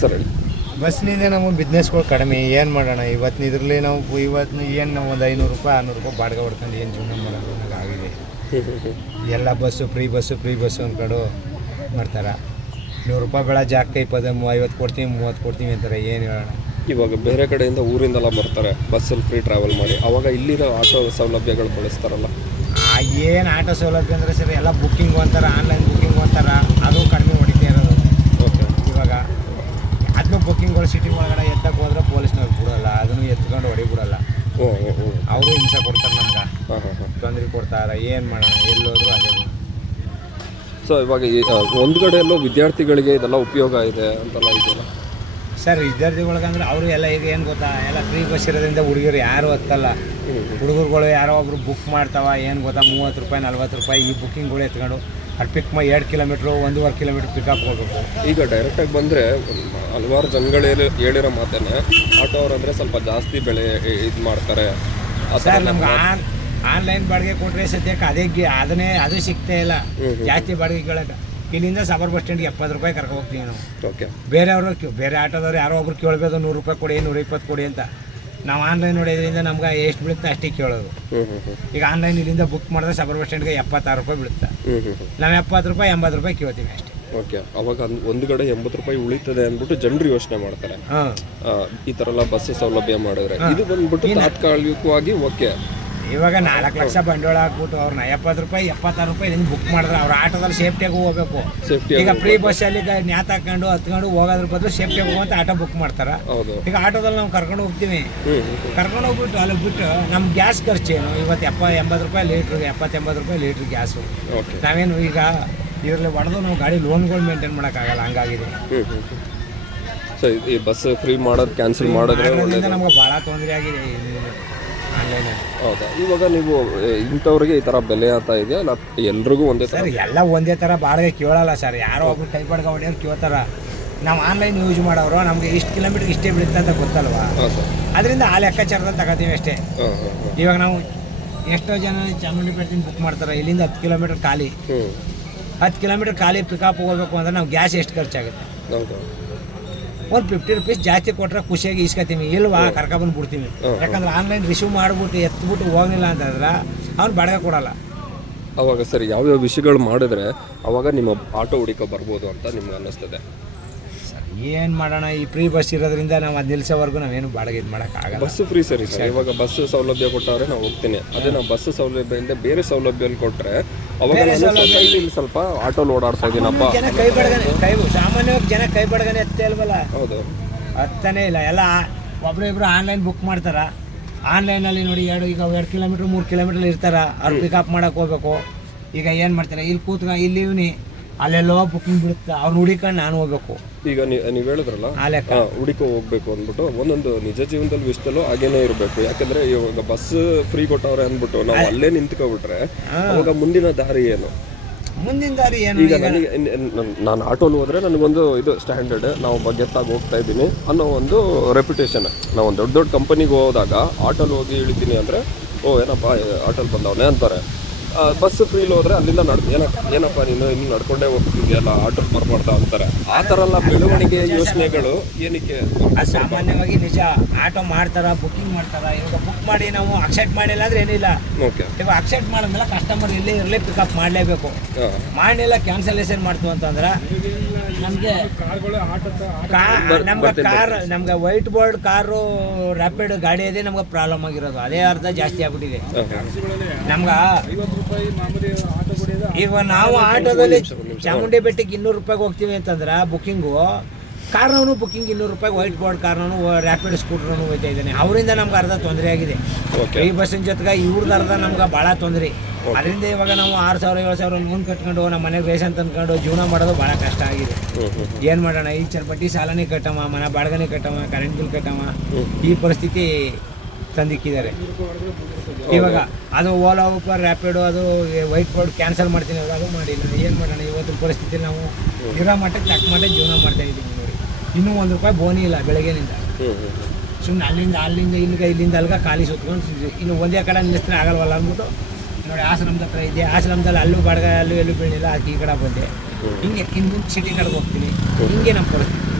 ಸರಿ. ಬಸ್ನಿಂದ ನಮಗೆ ಬಿಸ್ನೆಸ್ಗಳು ಕಡಿಮೆ, ಏನು ಮಾಡೋಣ? ಇವತ್ತಿನ ಇದರಲ್ಲಿ ನಾವು ಏನು ನಾವು ಒಂದು 500 ರೂಪಾಯಿ 600 ರೂಪಾಯಿ ಬಾಡಿಗೆ ಹೊಡ್ಕೊಂಡು ಏನು ಜೀವನ ಮಾಡೋದು ಅನ್ನೋದು ಆಗಿದೆ. ಎಲ್ಲ ಫ್ರೀ ಬಸ್ಸು ಅಂದ್ಕೊಂಡು ಮಾಡ್ತಾರೆ. 100 ರೂಪಾಯಿ ಬೆಳ ಜಾಗಕ್ಕೆ 50 ಕೊಡ್ತೀವಿ 30 ಕೊಡ್ತೀವಿ ಅಂತಾರೆ. ಏನು ಹೇಳೋಣ? ಇವಾಗ ಬೇರೆ ಕಡೆಯಿಂದ ಊರಿಂದೆಲ್ಲ ಬರ್ತಾರೆ ಬಸ್ಸಲ್ಲಿ ಫ್ರೀ ಟ್ರಾವೆಲ್ ಮಾಡಿ, ಅವಾಗ ಇಲ್ಲಿರೋ ಆಟೋ ಸೌಲಭ್ಯಗಳು ಬಳಸ್ತಾರಲ್ಲ. ಏನು ಆಟೋ ಸೌಲಭ್ಯ ಅಂದರೆ ಸರಿ ಎಲ್ಲ ಬುಕ್ಕಿಂಗು ಅಂತಾರೆ, ಆನ್ಲೈನ್ ಬುಕ್ಕಿಂಗು ಅಂತಾರೆ, ಅದು ಕಡಿಮೆ ಹೊಡಿತಾ ಇರೋದು. ಓಕೆ. ಇವಾಗ ಅದನ್ನು ಬುಕ್ಕಿಂಗ್ಗಳು ಸಿಟಿ ಒಳಗಡೆ ಎತ್ತಕ್ಕೆ ಹೋದ್ರೆ ಪೊಲೀಸ್ನವ್ರು ಬಿಡೋಲ್ಲ, ಅದನ್ನು ಎತ್ಕೊಂಡು ಹೊಡಿಬಿಡಲ್ಲ. ಅವರು ಹಿಂಸೆ ಕೊಡ್ತಾರೆ ನಮ್ಗೆ, ತೊಂದರೆ ಕೊಡ್ತಾರೆ. ಏನು ಮಾಡೋಣ? ಎಲ್ಲೋದ್ರು ಅದೇ. ಸೊ ಇವಾಗ ಒಂದು ಕಡೆ ಎಲ್ಲೋ ವಿದ್ಯಾರ್ಥಿಗಳಿಗೆ ಇದೆಲ್ಲ ಉಪಯೋಗ ಇದೆ ಅಂತೆಲ್ಲ ಇದೆಯಲ್ಲ ಸರ್. ವಿದ್ಯಾರ್ಥಿಗಳ್ಗಂದ್ರೆ ಅವರು ಎಲ್ಲ ಈಗ ಏನು ಗೊತ್ತಾ, ಎಲ್ಲ ಫ್ರೀ ಬಸ್ ಇರೋದ್ರಿಂದ ಹುಡುಗರು ಯಾರು ಹತ್ತಲ್ಲ. ಹುಡುಗರುಗಳು ಯಾರೋ ಒಬ್ರು ಬುಕ್ ಮಾಡ್ತಾವ, ಏನು ಗೊತ್ತಾ, 30 ರೂಪಾಯಿ 40 ರೂಪಾಯಿ ಈ ಬುಕ್ಕಿಂಗ್ಗಳು ಎತ್ಕೊಂಡು ಅಲ್ಲಿ ಪಿಕ್ 2 ಕಿಲೋಮೀಟ್ರು 1.5 ಕಿಲೋಮೀಟ್ರ್ ಪಿಕಪ್ ಹೋಗ್ಬೇಕು. ಈಗ ಡೈರೆಕ್ಟಾಗಿ ಬಂದರೆ ಹಲವಾರು ಜನಗಳು ಹೇಳಿರೋ ಮಾತೇನೆ, ಆಟೋ ಅವರಂದರೆ ಸ್ವಲ್ಪ ಜಾಸ್ತಿ ಬೆಲೆ ಇದು ಮಾಡ್ತಾರೆ. ಸರ್ ನಮ್ಗೆ ಆನ್ಲೈನ್ ಬಾಡಿಗೆ ಕೊಟ್ಟರೆ ಸದ್ಯಕ್ಕೆ ಅದು ಸಿಗ್ತಾ ಇಲ್ಲ. ಜಾಸ್ತಿ ಬಾಡಿಗೆ ಕೇಳಕ್ಕೆ ಇಲ್ಲಿಂದ ಸಾಬರ್ ಬಸ್ ಸ್ಟ್ಯಾಂಡ್ಗೆ 70 ರೂಪಾಯಿ ಕರ್ಕೊ ಹೋಗ್ತೀವಿ ನಾವು. ಓಕೆ. ಬೇರೆ ಆಟೋದವ್ರು ಯಾರೋ ಒಬ್ರು ಕೇಳಬೇಕು 100 ರೂಪಾಯಿ ಕೊಡಿ 120 ಕೊಡಿ ಅಂತ. ನಾವು ಆನ್ಲೈನ್ ನೋಡೋದ್ರಿಂದ ನಮ್ಗೆ ಎಷ್ಟು ಬೀಳುತ್ತೆ ಅಷ್ಟೇ ಕೇಳೋದು. ಈಗ ಆನ್ಲೈನ್ ಇಲ್ಲಿಂದ ಬುಕ್ ಮಾಡಿದ್ರೆ ಸಾಬರ್ ಬಸ್ ಸ್ಟ್ಯಾಂಡ್ಗೆ 76 ರೂಪಾಯಿ ಬೀಳುತ್ತೆ. ನಾವು 70 ರೂಪಾಯಿ 80 ರೂಪಾಯಿ ಕೇಳ್ತೀವಿ ಅಷ್ಟೇ. ಓಕೆ. ಅವಾಗ ಒಂದು ಕಡೆ 80 ರೂಪಾಯಿ ಉಳಿತದೆ ಅಂದ್ಬಿಟ್ಟು ಜನರು ಯೋಚನೆ ಮಾಡ್ತಾರೆ ಈ ಥರ ಎಲ್ಲ ಬಸ್ ಸೌಲಭ್ಯ ಮಾಡಿದ್ರೆ. ಇದು ಬಂದ್ಬಿಟ್ಟು ತಾತ್ಕಾಲಿಕವಾಗಿ ಓಕೆ. ಇವಾಗ 4 ಲಕ್ಷ ಬಂಡವಾಳ ಹಾಕ್ಬಿಟ್ಟು ಅವ್ರನ್ನ 70 ರೂಪಾಯಿ 76 ರೂಪಾಯಿ ಬುಕ್ ಮಾಡಿದ್ರೆ ಅವ್ರ ಆಟೋದಲ್ಲಿ ಸೇಫ್ಟಿಯಾಗೂ ಹೋಗ್ಬೇಕು. ಈಗ ಫ್ರೀ ಬಸ್ಸಲ್ಲಿ ನ್ಯಾತ್ ಹಾಕೊಂಡು ಹತ್ಕೊಂಡು ಹೋಗೋದ್ರ ಬದಲು ಸೇಫ್ಟಿಯಾಗಿ ಹೋಗುವಂತ ಆಟೋ ಬುಕ್ ಮಾಡ್ತಾರೆ. ಈಗ ಆಟೋದಲ್ಲಿ ನಾವು ಕರ್ಕೊಂಡು ಹೋಗ್ತೀವಿ, ಕರ್ಕೊಂಡು ಹೋಗ್ಬಿಟ್ಟು ಅಲ್ಲಿ ಬಿಟ್ಟು ನಮ್ಮ ಗ್ಯಾಸ್ ಖರ್ಚೇನು ಇವತ್ತು 80 ರೂಪಾಯಿ ಲೀಟ್ರಿಗೆ 70-80 ರೂಪಾಯಿ ಲೀಟ್ರ್ ಗ್ಯಾಸು. ನಾವೇನು ಈಗ ಇದರಲ್ಲಿ ಹೊಡೆದು ನಾವು ಗಾಡಿ ಲೋನ್ಗಳು ಮೇಂಟೈನ್ ಮಾಡೋಕ್ಕಾಗಲ್ಲ, ಹಂಗಾಗಿದೆ. ಸೊ ಈ ಬಸ್ ಫ್ರೀ ಮಾಡೋದು ಕ್ಯಾನ್ಸಲ್ ಮಾಡೋದ್ರಿಂದ ನಮ್ಗೆ ಭಾಳ ತೊಂದರೆ ಆಗಿದೆ ಆನ್ಲೈನ್. ಹೌದಾ? ಇವಾಗ ನೀವು ಇಂಥವ್ರಿಗೆ ಈ ಥರ ಬೆಲೆ ಅಂತ ಇದೆಯಾ ಇಲ್ಲ ಎಲ್ರಿಗೂ ಒಂದೇ ಥರ? ಸರ್ ಎಲ್ಲ ಒಂದೇ ಥರ ಬಾಡಿಗೆ ಕೇಳಲ್ಲ ಸರ್. ಯಾರೋ ಒಬ್ರು ಕೈ ಬಾಡಿಗೆ ಹೊಡೆಯೋರು ಕೇಳ್ತಾರ. ನಾವು ಆನ್ಲೈನ್ ಯೂಸ್ ಮಾಡೋರು ನಮಗೆ ಇಷ್ಟು ಕಿಲೋಮೀಟ್ರಿಗೆ ಇಷ್ಟೇ ಬೀಳುತ್ತೆ ಅಂತ ಗೊತ್ತಲ್ವಾ, ಅದರಿಂದ ಆ ಲೆಕ್ಕಾಚಾರದಲ್ಲಿ ತಗೋತೀವಿ ಅಷ್ಟೇ. ಇವಾಗ ನಾವು ಎಷ್ಟೋ ಜನ ಚಾಮುಂಡಿ ಬೆಟ್ಟದಿಂದ ಬುಕ್ ಮಾಡ್ತಾರೆ, ಇಲ್ಲಿಂದ 10 ಕಿಲೋಮೀಟ್ರ್ ಖಾಲಿ, 10 ಕಿಲೋಮೀಟ್ರ್ ಖಾಲಿ ಪಿಕಪ್ ಹೋಗ್ಬೇಕು ಅಂದ್ರೆ ನಾವು ಗ್ಯಾಸ್ ಎಷ್ಟು ಖರ್ಚಾಗುತ್ತೆ? ಒಂದು 50 ರೂಪೀಸ್ ಜಾಸ್ತಿ ಕೊಟ್ಟರೆ ಖುಷಿಯಾಗಿ ಇಸ್ಕೊತೀವಿ, ಇಲ್ವಾ ಕರ್ಕೊಬಂದು ಬಿಡ್ತೀವಿ. ಯಾಕಂದ್ರೆ ಆನ್ಲೈನ್ ರಿಸೀವ್ ಮಾಡಿಬಿಟ್ಟು ಎತ್ಬಿಟ್ಟು ಹೋಗಲಿಲ್ಲ ಅಂತಂದ್ರೆ ಅವ್ನು ಬಾಡಿಗೆ ಕೊಡಲ್ಲ. ಅವಾಗ ಸರಿ ಯಾವ್ಯಾವ ವಿಷಯಗಳು ಮಾಡಿದ್ರೆ ಅವಾಗ ನಿಮ್ಮ ಆಟೋ ಹುಡುಕ ಬರ್ಬೋದು ಅಂತ ನಿಮ್ಗೆ ಅನ್ನಿಸ್ತದೆ? ಏನು ಮಾಡೋಣ, ಈ ಫ್ರೀ ಬಸ್ ಇರೋದ್ರಿಂದ ನಾವು ಅದು ನಿಲ್ಸೋವರೆಗೂ ನಾವೇನು ಬಾಡಿಗೆ ಇದು ಮಾಡೋಕ್ಕಾಗಲ್ಲ. ಬಸ್ ಫ್ರೀ ಸರಿ ಸರ್. ಇವಾಗ ಬಸ್ ಸೌಲಭ್ಯ ಕೊಟ್ಟವ್ರೆ ನಾವು ಹೋಗ್ತೀನಿ, ಅದೇ ನಾವು ಬಸ್ ಸೌಲಭ್ಯದಿಂದ ಬೇರೆ ಸೌಲಭ್ಯ ಕೊಟ್ಟರೆ ಅವಾಗ ಇಲ್ಲಿ ಸ್ವಲ್ಪ ಆಟೋ ಓಡಾಡ್ತಾ ಇದ್ದೀನಪ್ಪ. ಜನ ಸಾಮಾನ್ಯವಾಗಿ ಜನ ಕೈ ಬಡಗನೆ ಎತ್ತೇ ಇಲ್ವಲ್ಲ. ಹೌದು, ಹತ್ತಾನೇ ಇಲ್ಲ. ಎಲ್ಲ ಒಬ್ರು ಆನ್ಲೈನ್ ಬುಕ್ ಮಾಡ್ತಾರೆ. ಆನ್ಲೈನಲ್ಲಿ ನೋಡಿ ಈಗ 2 ಕಿಲೋಮೀಟ್ರ್ 3 ಕಿಲೋಮೀಟ್ರ್ ಇರ್ತಾರೆ, ಅವ್ರು ಪಿಕಪ್ ಮಾಡೋಕೆ ಹೋಗ್ಬೇಕು. ಈಗ ಏನು ಮಾಡ್ತಾರೆ, ಇಲ್ಲಿ ಇಲ್ಲಿ ಇವನಿ ಅಲ್ಲೆಲ್ಲೋ ಬುಕ್ಕಿಂಗ್ ಬಿಡುತ್ತೆ, ಅವ್ನು ಹುಡಿಕೊಂಡು ನಾನು ಹೋಗ್ಬೇಕು. ಈಗ ನೀವು ಹೇಳಿದ್ರಲ್ಲ ಹುಡುಕೋ ಹೋಗ್ಬೇಕು ಅಂದ್ಬಿಟ್ಟು, ಒಂದೊಂದು ನಿಜ ಜೀವನದಲ್ಲಿ ವಿಷಯದಲ್ಲೂ ಹಾಗೇನೇ ಇರಬೇಕು. ಯಾಕಂದ್ರೆ ಇವಾಗ ಬಸ್ ಫ್ರೀ ಕೊಟ್ಟವ್ರೆ ಅಂದ್ಬಿಟ್ಟು ನಾವು ಅಲ್ಲೇ ನಿಂತ್ಕೊಬಿಟ್ರೆ ಅವಾಗ ಮುಂದಿನ ದಾರಿ ಏನು? ಮುಂದಿನ ದಾರಿ ಏನು? ಈಗ ನಾನು ಆಟೋಲಿ ಹೋದ್ರೆ ನನಗೊಂದು ಇದು ಸ್ಟ್ಯಾಂಡರ್ಡ್, ನಾವು ಗೆತ್ತಾಗಿ ಹೋಗ್ತಾ ಇದ್ದೀನಿ ಅನ್ನೋ ಒಂದು ರೆಪ್ಯುಟೇಷನ್. ನಾವು ಒಂದು ದೊಡ್ಡ ದೊಡ್ಡ ಕಂಪನಿಗೆ ಹೋದಾಗ ಆಟೋಲಿ ಹೋಗಿ ಇಳಿತೀನಿ ಅಂದರೆ ಏನಪ್ಪ ಆಟೋಲಿ ಬಂದವನೇ ಅಂತಾರೆ. ಬಸ್ ಫ್ರೀಲಿ ಹೋದ್ರೆ ಅಲ್ಲಿಂದ ಏನಪ್ಪ ನೀನು ಇನ್ನು ನಡ್ಕೊಂಡೇ ಹೋಗ್ತಿದ್ಯಲ್ಲ ಆಟೋಲ್ ಬರ್ಬಾರ್ದ ಅಂತಾರೆ. ಆ ಥರ ಎಲ್ಲ ಬೆಳವಣಿಗೆ ಯೋಚನೆಗಳು ಏನಕ್ಕೆ? ಸಾಮಾನ್ಯವಾಗಿ ನಿಜ ಆಟೋ ಮಾಡ್ತಾರ, ಬುಕ್ಕಿಂಗ್ ಮಾಡ್ತಾರ. ಇವಾಗ ಬುಕ್ ಮಾಡಿ ನಾವು ಅಕ್ಸೆಪ್ಟ್ ಮಾಡಿಲ್ಲ ಅಂದ್ರೆ ಏನಿಲ್ಲ. ಇವಾಗ ಅಕ್ಸೆಪ್ಟ್ ಮಾಡಿದ್ಮೇಲೆ ಕಸ್ಟಮರ್ ಇಲ್ಲೇ ಇರಲಿ, ಪಿಕಪ್ ಮಾಡಲೇಬೇಕು. ಮಾಡಲಿಲ್ಲ ಕ್ಯಾನ್ಸಲೇಷನ್ ಮಾಡ್ತು ಅಂತಂದ್ರೆ ನಮಗೆ ನಮ್ಗೆ ವೈಟ್ ಬೋರ್ಡ್ ಕಾರು ರ್ಯಾಪಿಡ್ ಗಾಡಿ ಇದೆ, ನಮ್ಗೆ ಪ್ರಾಬ್ಲಮ್ ಆಗಿರೋದು ಅದೇ ಅರ್ಧ ಜಾಸ್ತಿ ಆಗ್ಬಿಟ್ಟಿದೆ ನಮ್ಗೆ. ಈಗ ನಾವು ಆಟೋದಲ್ಲಿ ಚಾಮುಂಡಿ ಬೆಟ್ಟಕ್ಕೆ 200 ರೂಪಾಯಿಗೆ ಹೋಗ್ತೀವಿ ಅಂತಂದ್ರೆ ಬುಕ್ಕಿಂಗು, ಕಾರ್ನವನು ಬುಕ್ಕಿಂಗ್ 200 ರೂಪಾಯಿಗೆ, ವೈಟ್ ಬೋರ್ಡ್ ಕಾರ್ನವನು ರ್ಯಾಪಿಡ್ ಸ್ಕೂಟ್ರನ್ನು ಹೋಗ್ತಾ ಇದ್ದಾನೆ. ಅವರಿಂದ ನಮ್ಗೆ ಅರ್ಧ ತೊಂದರೆ ಆಗಿದೆ. ಈ ಬಸ್ಸಿನ ಜೊತೆಗೆ ಇವ್ರದ್ದು ಅರ್ಧ ನಮ್ಗೆ ಭಾಳ ತೊಂದರೆ. ಅದರಿಂದ ಇವಾಗ ನಾವು 6,000-7,000 ಲೋನ್ ಕಟ್ಕೊಂಡು ನಮ್ಮ ಮನೆಗೆ ರೇಷನ್ ತಂದ್ಕೊಂಡು ಜೀವನ ಮಾಡೋದು ಭಾಳ ಕಷ್ಟ ಆಗಿದೆ. ಏನು ಮಾಡೋಣ, ಈ ಬಡ್ಡಿ ಸಾಲನೇ ಕಟ್ಟಮ್ಮ, ಮನೆ ಬಾಡಿಗೆನೇ ಕಟ್ಟಮ್ಮ, ಕರೆಂಟ್ ಬಿಲ್ ಕಟ್ಟಮ್ಮ, ಈ ಪರಿಸ್ಥಿತಿ ತಂದಿಕ್ಕಿದ್ದಾರೆ. ಇವಾಗ ಅದು ಓಲಾ ಊಬರ್ ರ್ಯಾಪಿಡು ಅದು ವೈಟ್ ಬೋರ್ಡ್ ಕ್ಯಾನ್ಸಲ್ ಮಾಡ್ತೀನಿ, ಅದು ಮಾಡಿಲ್ಲ. ಏನು ಮಾಡೋಣ, ಇವತ್ತಿನ ಪರಿಸ್ಥಿತಿ ನಾವು ಇರೋ ಮಟ್ಟಕ್ಕೆ ತಕ್ಕ ಮಟ್ಟಕ್ಕೆ ಜೀವನ ಮಾಡ್ತಾ ಇದ್ದೀವಿ ನೋಡಿ. ಇನ್ನೂ 1 ರೂಪಾಯಿ ಬೋನಿ ಇಲ್ಲ ಬೆಳಗ್ಗೆನಿಂದ. ಸುಮ್ಮನೆ ಅಲ್ಲಿಂದ ಇಲ್ಲಿಂದ ಅಲ್ಲಿಗೆ ಖಾಲಿ ಸುತ್ಕೊಂಡು ಇನ್ನು ಒಂದೇ ಕಡೆ ನಿಲ್ಲಿಸ್ತಾನೆ ಆಗಲ್ವಲ್ಲ ಅಂದ್ಬಿಟ್ಟು ನೋಡಿ ಆಶ್ರಮದ ಹತ್ರ ಇದೆ, ಆಶ್ರಮದಲ್ಲಿ ಅಲ್ಲೂ ಬಾಡ್ಗ ಅಲ್ಲೂ ಎಲ್ಲೂ ಬೀಳಿಲ್ಲ, ಅದಕ್ಕೆ ಈ ಕಡೆ ಬಂದೆ. ಹಿಂಗೆ ಇನ್ನು ಮುಂದೆ ಸಿಟಿ ಕಡೆಗೆ ಹೋಗ್ತೀನಿ. ಹಿಂಗೆ ನಮ್ಮ ಪರಿಸ್ಥಿತಿ.